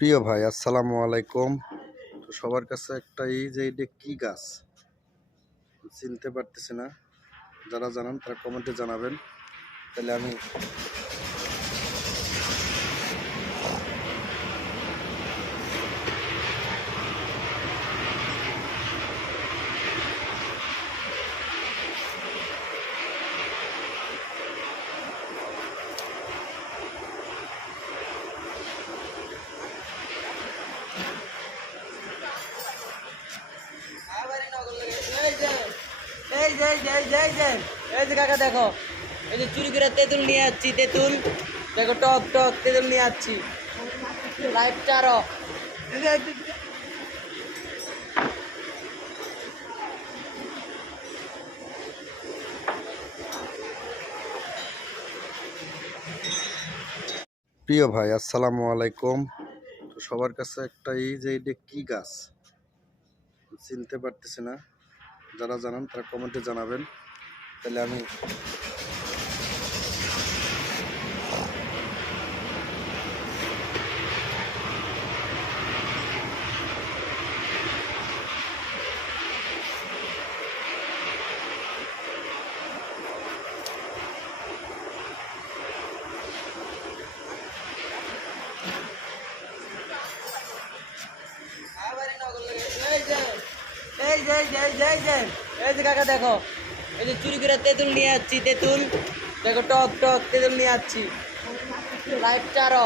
প্রিয় ভাই, আসসালামু আলাইকুম। তো সবার কাছে একটা এটা কি গাছ চিনতে পারতেছি না। যারা জানান তারা কমেন্টে জানাবেন। তাহলে আমি এই যে কাকা দেখো, এই যে চুরি করে তেঁতুল নিয়ে যাচ্ছি। তেঁতুল দেখো, টক টক তেঁতুল নিয়ে যাচ্ছি। লাইটটা আরো প্রিয় ভাই, আসসালামু আলাইকুম। তো সবার কাছে একটা এটা কি গাছ চিনতে পারতেছি না। যারা জানান তারা কমেন্টে জানাবেন। তাহলে আমি এই যে কাকা দেখো, এই যে চুরি করে তেঁতুল নিয়ে যাচ্ছি। তেঁতুল দেখো, টক টক তেঁতুল নিয়ে যাচ্ছি। লাইটটা আরো